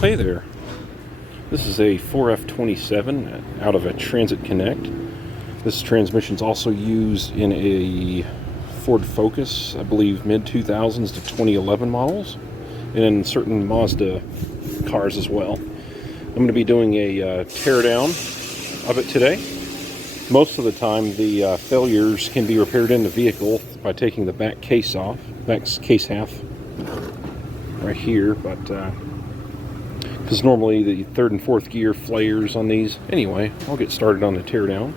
Hey there. This is a 4F27 out of a Transit Connect. This transmission is also used in a Ford Focus, I believe mid-2000s to 2011 models, and in certain Mazda cars as well. I'm going to be doing a teardown of it today. Most of the time the failures can be repaired in the vehicle by taking the back case off, back case half right here, but because normally the third and fourth gear flares on these. Anyway, I'll get started on the teardown.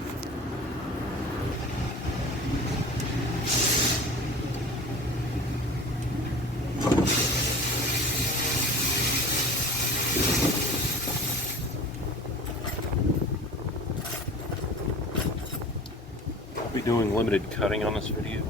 I'll be doing limited cutting on this video.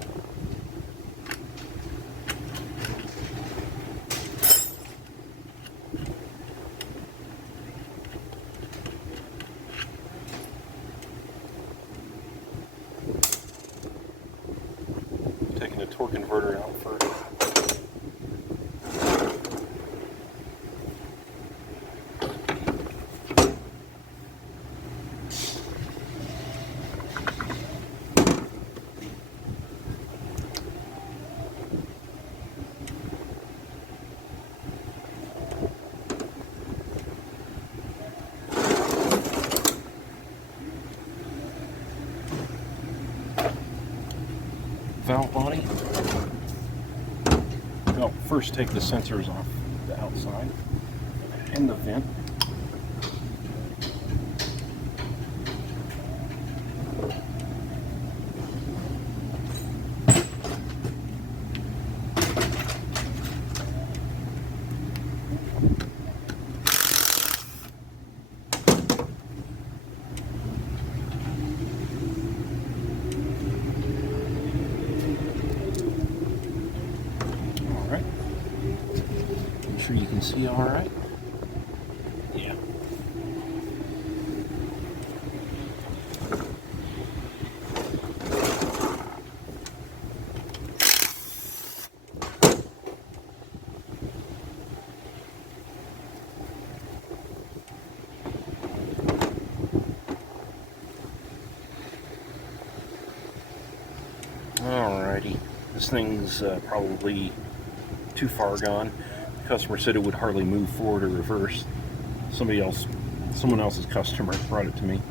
Taking the torque converter out first. Valve body. I'll first take the sensors off the outside and the vent. Sure you can see all right. Yeah. Alrighty. This thing's probably too far gone. Customer said it would hardly move forward or reverse. Someone else's customer brought it to me.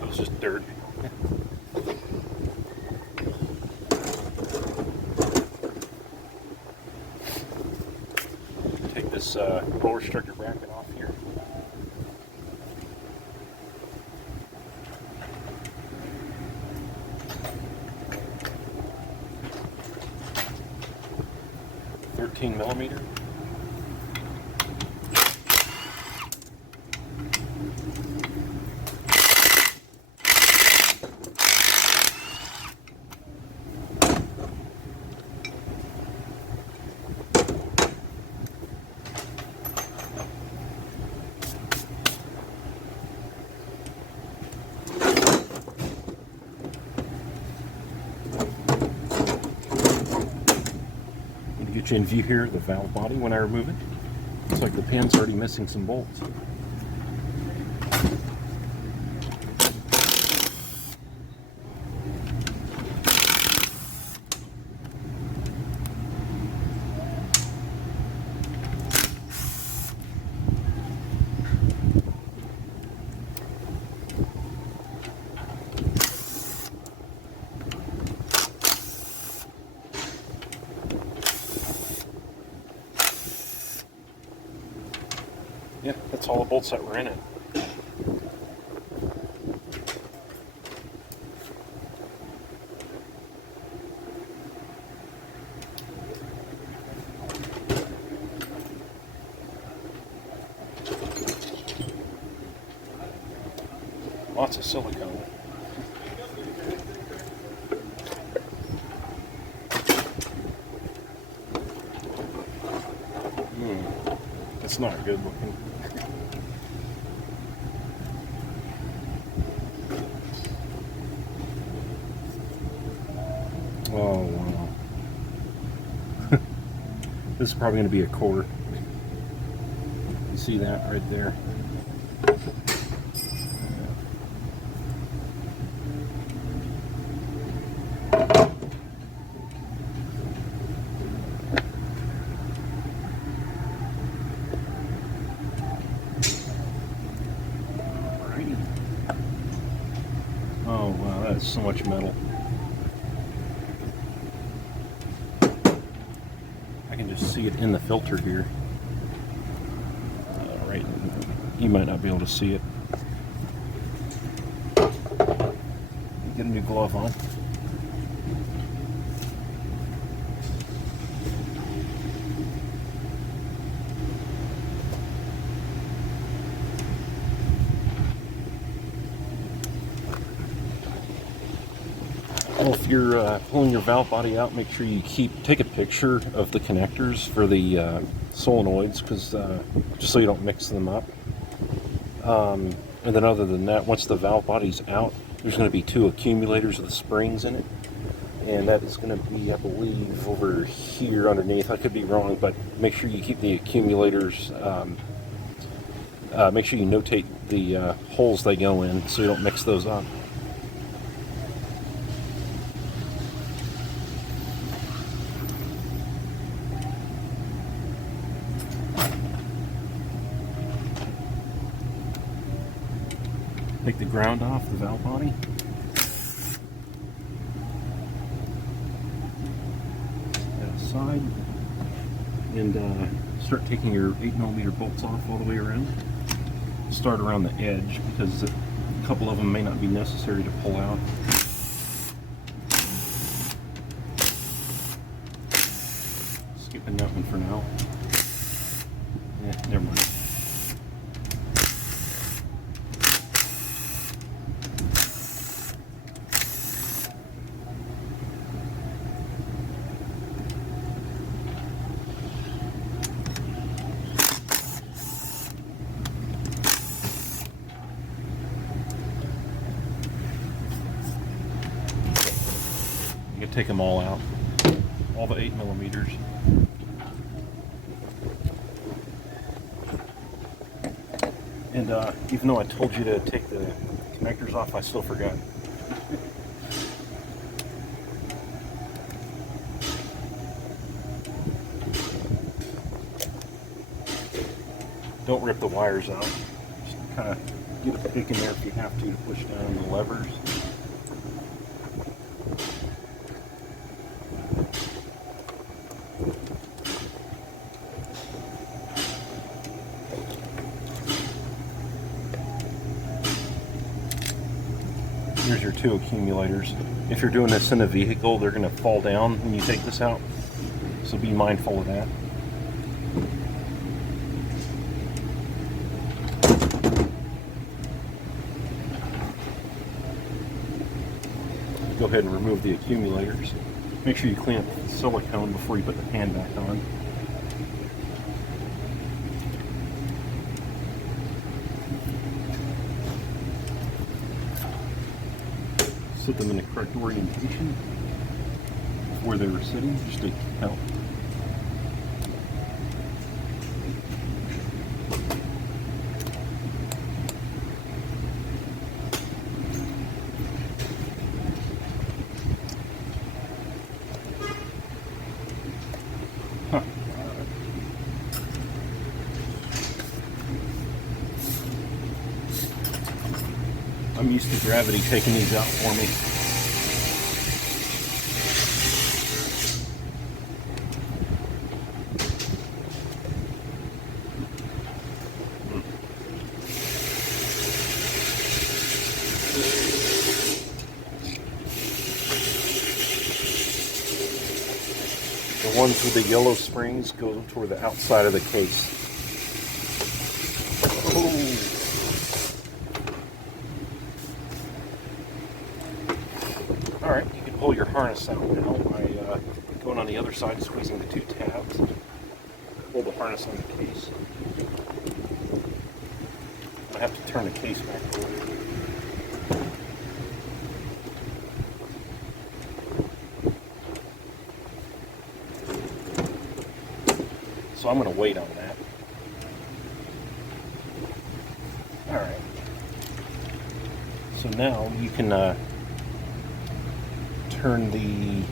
It was just dirt. Take this roller restrictor bracket off here. $13mm. Get you in view here, the valve body when I remove it. Looks like the pin's already missing some bolts. Yeah, that's all the bolts that were in it. Lots of silicone. It's not good looking. This is probably going to be a core. You see that right there? Oh wow, that is so much metal. I can just see it in the filter here. Right, you might not be able to see it. Get a new glove on. Well, if you're pulling your valve body out, make sure you take a picture of the connectors for the solenoids, because just so you don't mix them up. And then other than that, once the valve body's out, there's going to be 2 accumulators of the springs in it, and that is going to be, I believe, over here underneath. I could be wrong, but make sure you keep the accumulators. Make sure you notate the holes they go in, so you don't mix those up. Take the ground off the valve body. That aside. And start taking your 8mm bolts off all the way around. Start around the edge, because a couple of them may not be necessary to pull out. Skipping that one for now. Yeah, never mind. Take them all out, all the 8mm. And even though I told you to take the connectors off, I still forgot. Don't rip the wires out. Just kind of get a pick in there if you have to push down on the levers. Here's your 2 accumulators. If you're doing this in a vehicle, they're going to fall down when you take this out, so be mindful of that. Go ahead and remove the accumulators. Make sure you clean up the silicone before you put the pan back on. Set them in the correct orientation where they were sitting, just to help. I'm used to gravity taking these out for me. The ones with the yellow springs go toward the outside of the case. Oh. Alright, you can pull your harness out now by going on the other side, squeezing the 2 tabs. Pull the harness on the case. I have to turn the case back over. so I'm going to wait on that. Alright. So now you can turn the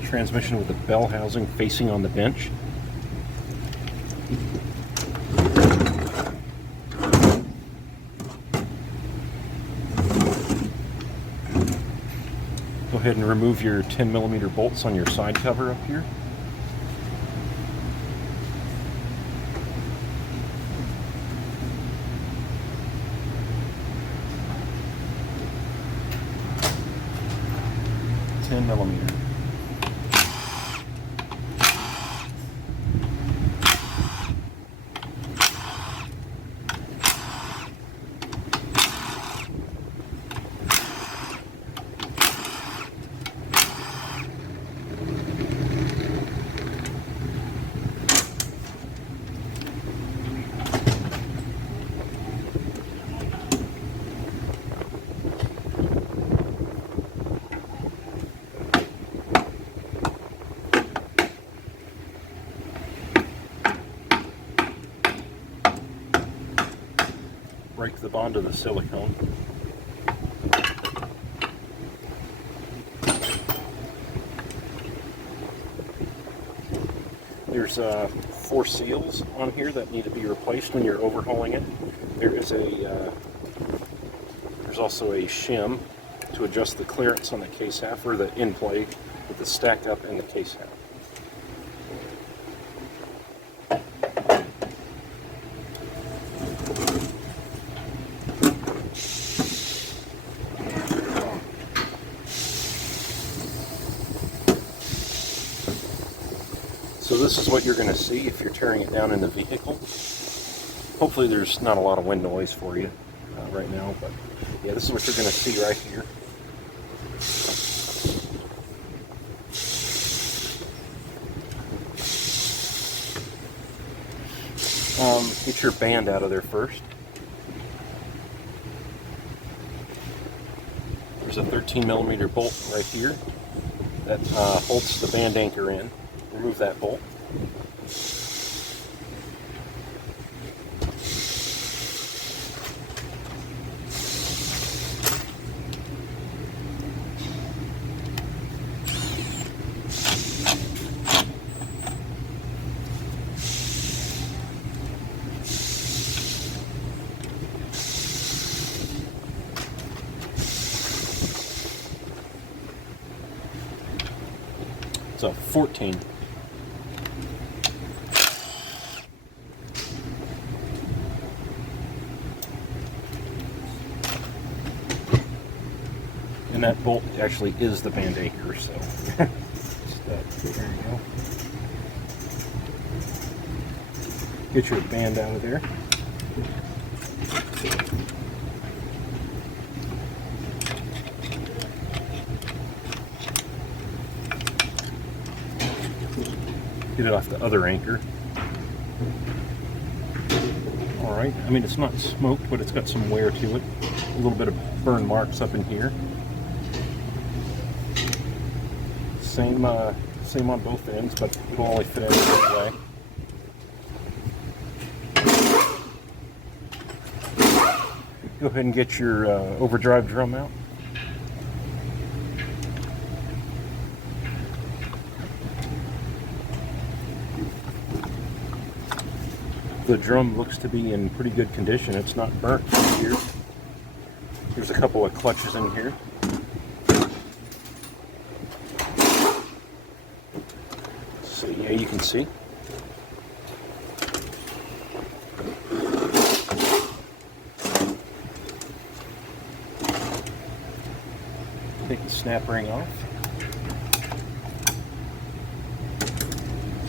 transmission with the bell housing facing on the bench. Go ahead and remove your 10mm bolts on your side cover up here. $10mm. Break the bond of the silicone. There's 4 seals on here that need to be replaced when you're overhauling it. There's also a shim to adjust the clearance on the case half, or the in play with the stacked up in the case half. So this is what you're going to see if you're tearing it down in the vehicle. Hopefully there's not a lot of wind noise for you right now, but yeah, this is what you're going to see right here. Get your band out of there first. There's a 13mm bolt right here that holds the band anchor in. Remove that bolt. So 14. And that bolt actually is the band anchor, so there you go. Get your band out of there. Get it off the other anchor. Alright, I mean it's not smoked, but it's got some wear to it. A little bit of burn marks up in here. Same on both ends, but it'll only fit in this way. Go ahead and get your overdrive drum out. The drum looks to be in pretty good condition. It's not burnt here. There's a couple of clutches in here. So yeah, you can see. Take the snap ring off.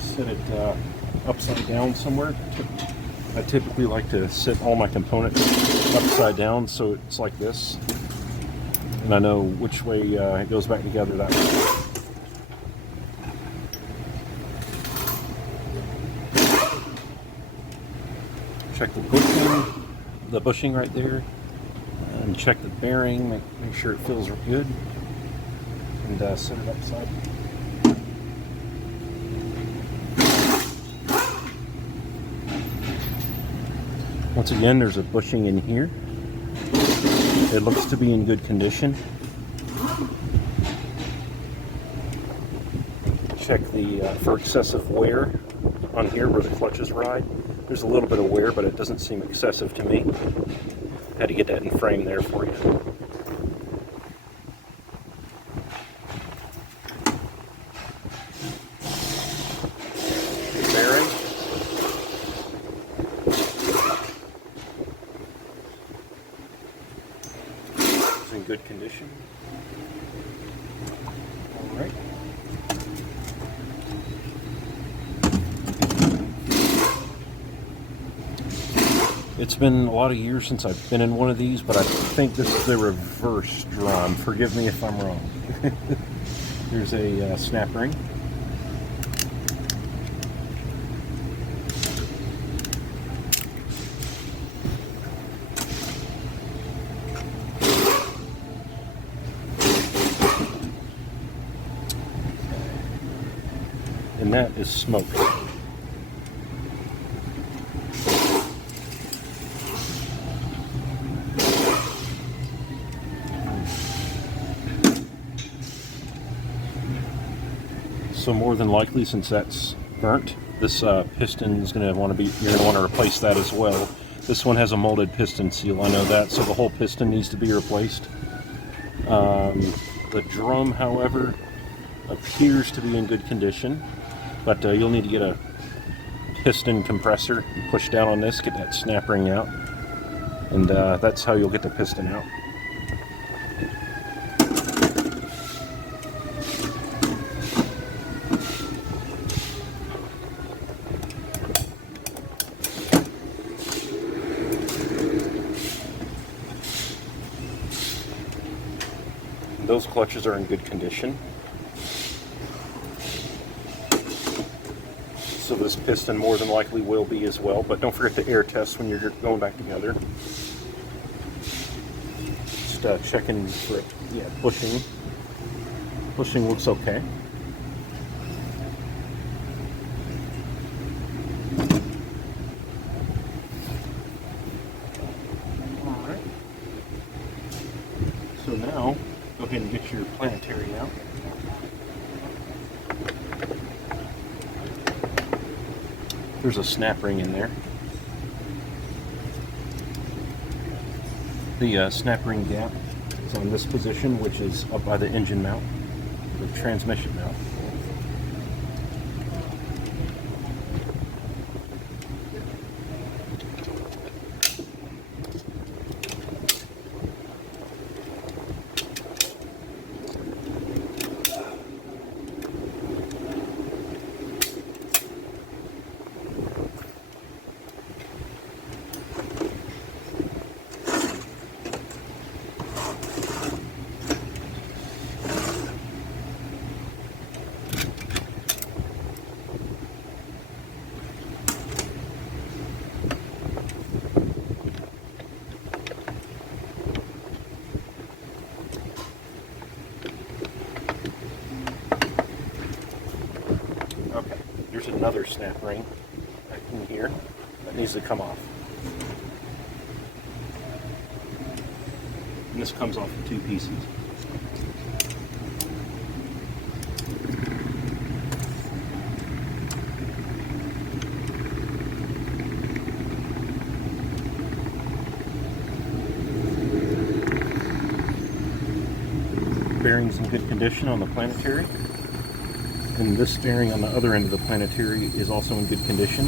Set it upside down somewhere. I typically like to set all my components upside down so it's like this, and I know which way it goes back together that way. Check the bushing right there, and check the bearing, make sure it feels good, and set it upside. Once again, there's a bushing in here. It looks to be in good condition. Check for excessive wear on here where the clutches ride. There's a little bit of wear, but it doesn't seem excessive to me. Had to get that in frame there for you. The bearing. It's in good condition. All right. It's been a lot of years since I've been in one of these, but I think this is the reverse drum. Forgive me if I'm wrong. Here's a snap ring. And that is smoke. So more than likely, since that's burnt, this piston is going to want to be, you're going to want to replace that as well. This one has a molded piston seal, I know that, so the whole piston needs to be replaced. The drum, however, appears to be in good condition, but you'll need to get a piston compressor and push down on this, get that snap ring out, and that's how you'll get the piston out. Those clutches are in good condition. So this piston more than likely will be as well, but don't forget to air test when you're going back together. Just checking for it. Yeah, bushing. Bushing looks okay. Alright. So now, go ahead and get your Planetary out. There's a snap ring in there. The snap ring gap is on this position, which is up by the engine mount, the transmission mount. Okay, there's another snap ring right in here that needs to come off. And this comes off in two pieces. Bearings in good condition on the Planetary. And this bearing on the other end of the Planetary is also in good condition.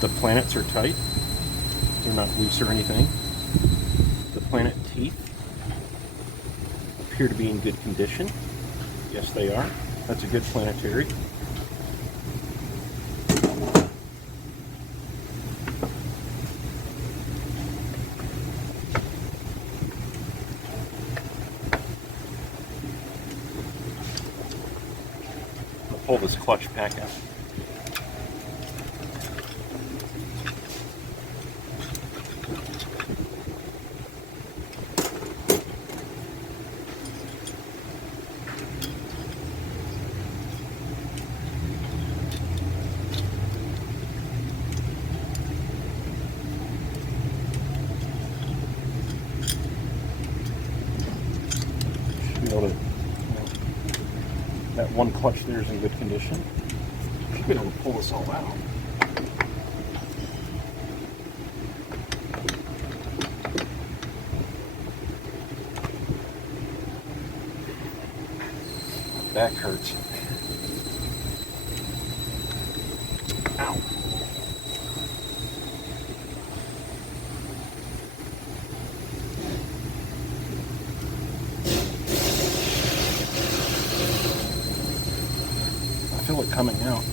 The planets are tight. They're not loose or anything. The planet teeth appear to be in good condition. Yes, they are. That's a good Planetary. Pull this clutch pack out. One clutch there is in good condition. Should be able to pull this all out. My back hurts. Ow. I feel it coming out.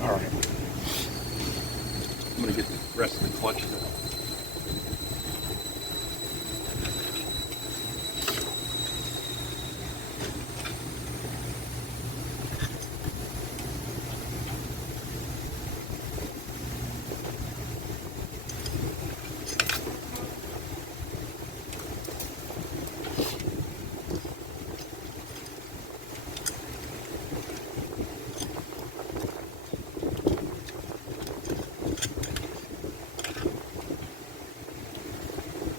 All right. I'm going to get the rest of the clutches out.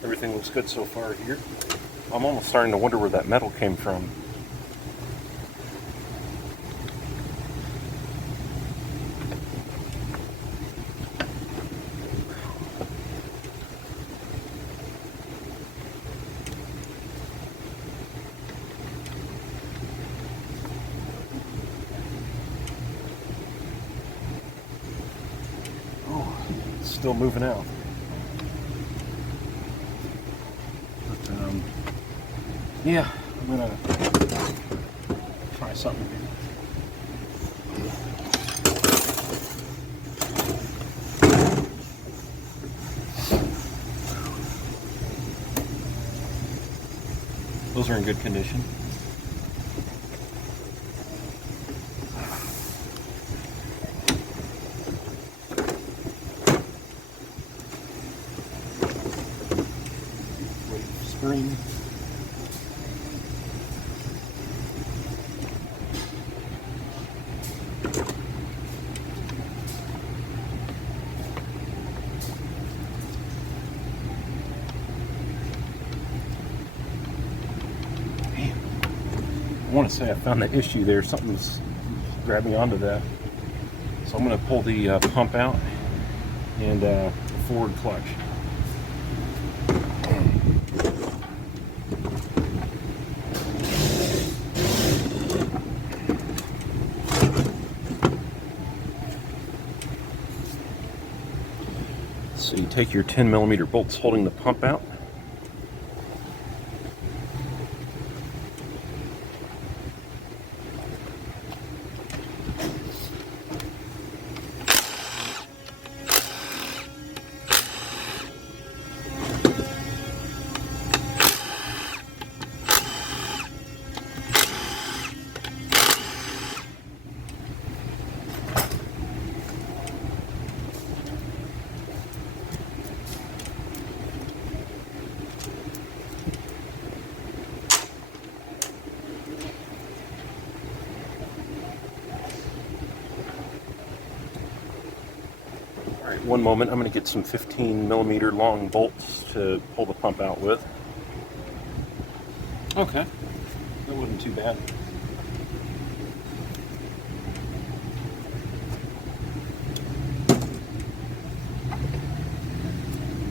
Everything looks good so far here. I'm almost starting to wonder where that metal came from. Oh, it's still moving out. Yeah, I'm gonna try something here. Those are in good condition. Spring. I want to say I found the issue there. Something's grabbing onto that. So I'm going to pull the pump out and the forward clutch. So you take your 10mm bolts holding the pump out. One moment, I'm going to get some 15mm long bolts to pull the pump out with. Okay, that wasn't too bad.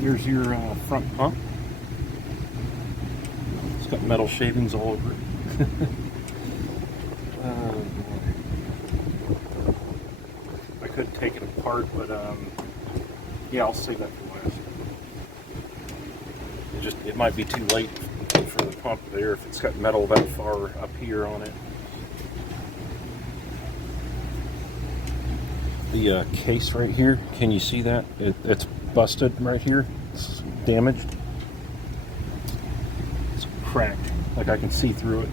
Here's your front pump. It's got metal shavings all over it. I could take it apart, but yeah, I'll save that for last. It might be too late for the pump there if it's got metal that far up here on it. The case right here, can you see that? It's busted right here. It's damaged. It's cracked, like I can see through it.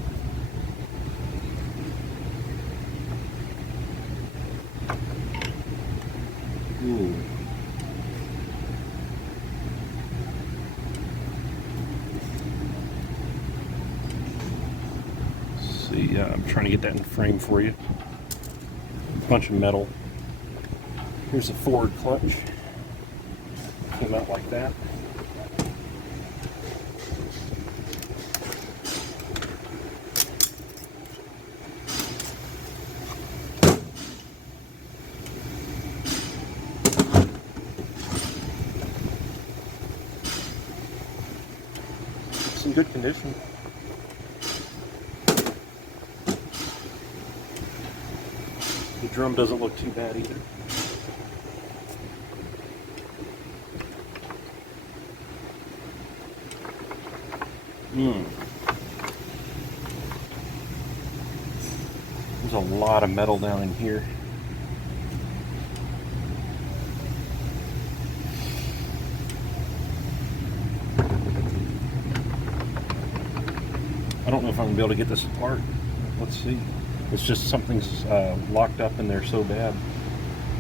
Ooh. I'm trying to get that in frame for you. Bunch of metal. Here's the forward clutch. Came out like that. It's in good condition. The drum doesn't look too bad either. There's a lot of metal down in here. I don't know if I'm going to be able to get this apart. Let's see. It's just something's locked up in there so bad.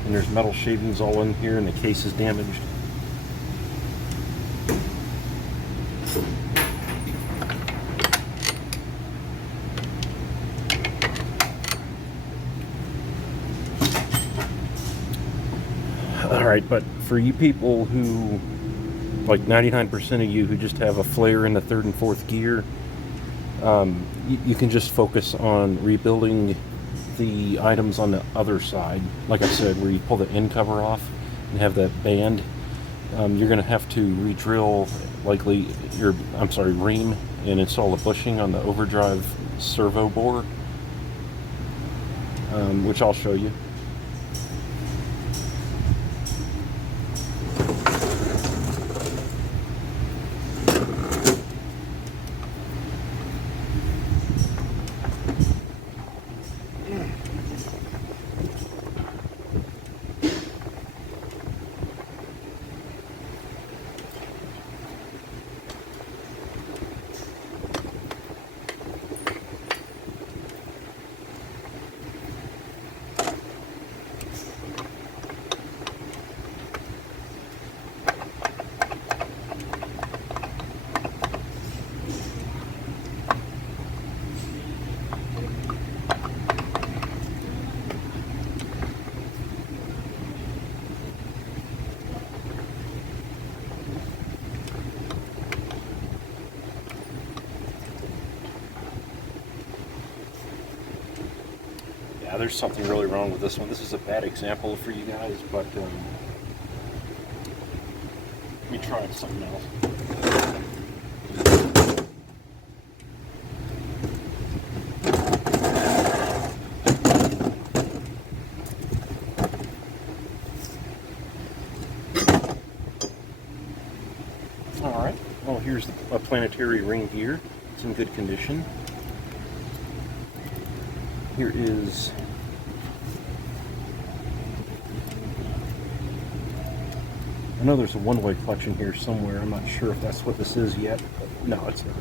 And there's metal shavings all in here and the case is damaged. Alright, but for you people who, like 99% of you who just have a flare in the third and fourth gear, you can just focus on rebuilding the items on the other side. Like I said, where you pull the end cover off and have that band, you're going to have to re-drill likely your, ream and install a bushing on the overdrive servo bore, which I'll show you. Yeah, there's something really wrong with this one. This is a bad example for you guys, but let me try something else. Alright, well here's a Planetary ring gear. It's in good condition. Here is I know there's a one-way clutch in here somewhere. I'm not sure if that's what this is yet, but no, it's not.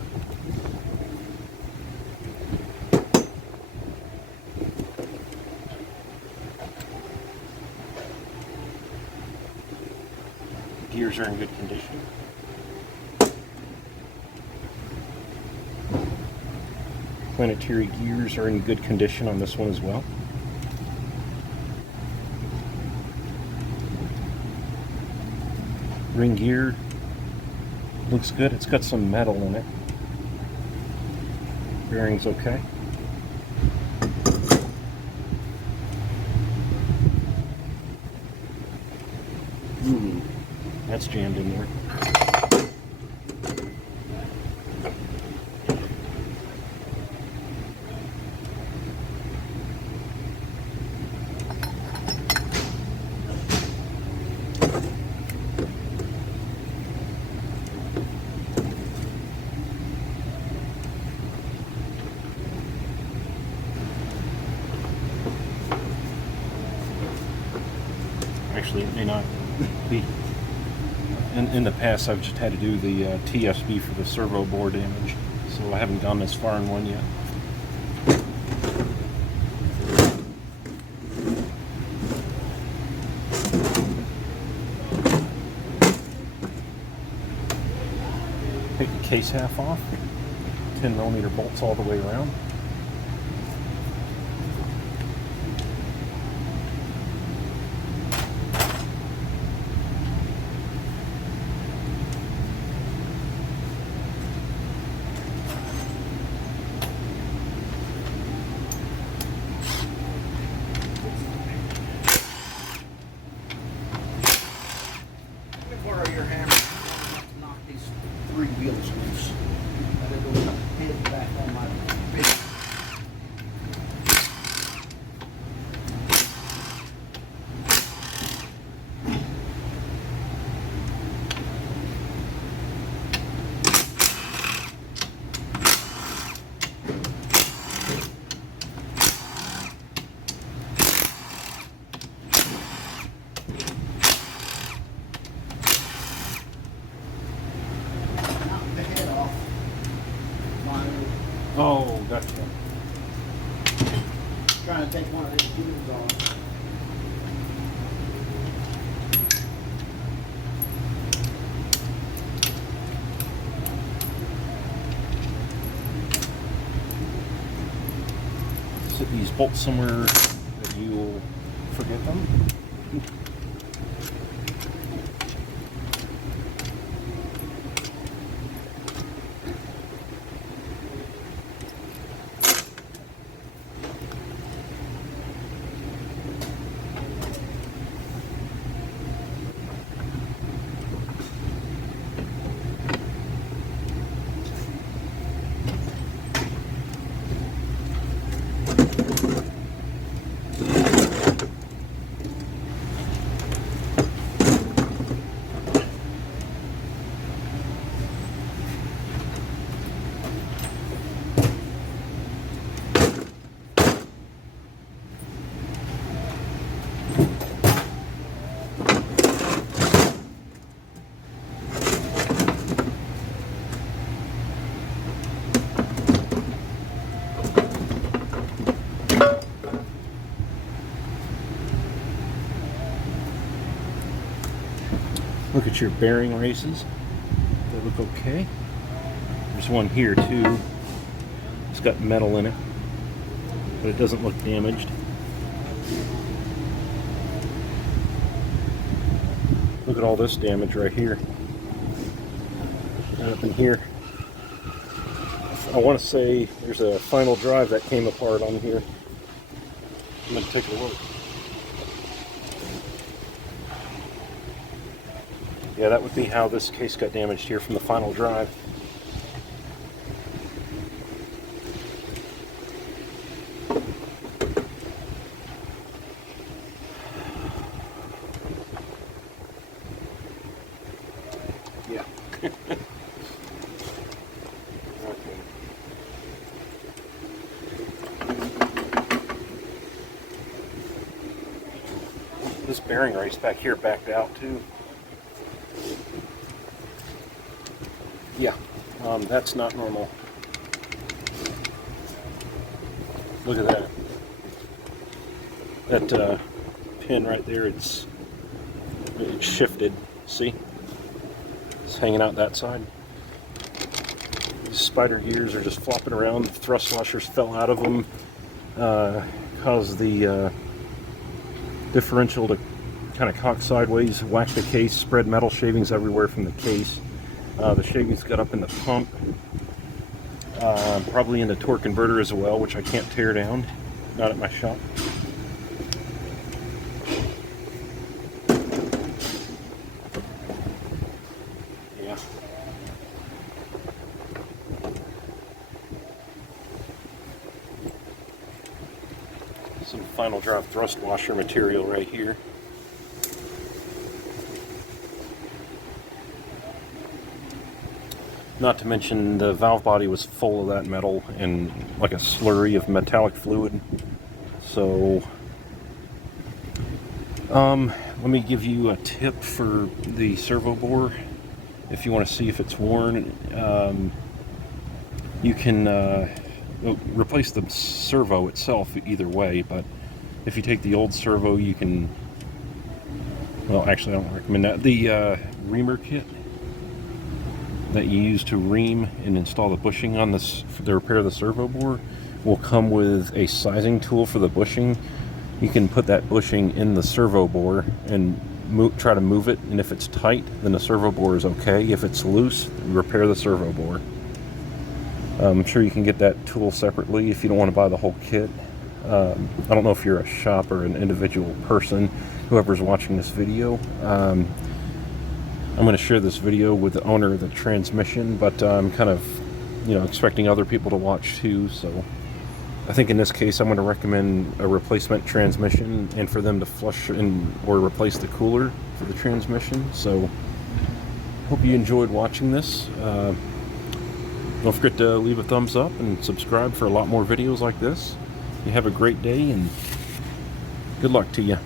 Gears are in good condition. Planetary gears are in good condition on this one as well. Ring gear looks good. It's got some metal in it. Bearing's okay. That's jammed in there. Actually, it may not be. In the past, I've just had to do the TSB for the servo bore damage, so I haven't gone this far in one yet. Take the case half off. 10mm bolts all the way around. trying to take one of these tubes off. Set these bolts somewhere that you'll forget them. Look at your bearing races. They look okay. There's one here too. It's got metal in it, but it doesn't look damaged. Look at all this damage right here. And up in here. I want to say there's a final drive that came apart on here. I'm going to take a look. Yeah, that would be how this case got damaged here from the final drive. Yeah. Okay. This bearing race back here backed out too. Yeah, that's not normal. Look at that. That pin right there, it's shifted. See? It's hanging out that side. These spider gears are just flopping around. The thrust washers fell out of them. Caused the differential to kind of cock sideways, whack the case, spread metal shavings everywhere from the case. The shavings got up in the pump, probably in the torque converter as well, which I can't tear down, not at my shop. Yeah. Some final drive thrust washer material right here. Not to mention the valve body was full of that metal and like a slurry of metallic fluid. So let me give you a tip for the servo bore. If you want to see if it's worn, you can replace the servo itself either way, but if you take the old servo, you can, well, actually I don't recommend that. The reamer kit that you use to ream and install the bushing on this for the repair of the servo bore will come with a sizing tool for the bushing. You can put that bushing in the servo bore and try to move it, and if it's tight, then the servo bore is okay. If it's loose, repair the servo bore. I'm sure you can get that tool separately if you don't want to buy the whole kit. I don't know if you're a shop or an individual person, whoever's watching this video. I'm going to share this video with the owner of the transmission, but I'm kind of, expecting other people to watch too. So I think in this case, I'm going to recommend a replacement transmission and for them to flush or replace the cooler for the transmission. So hope you enjoyed watching this. Don't forget to leave a thumbs up and subscribe for a lot more videos like this. You have a great day and good luck to you.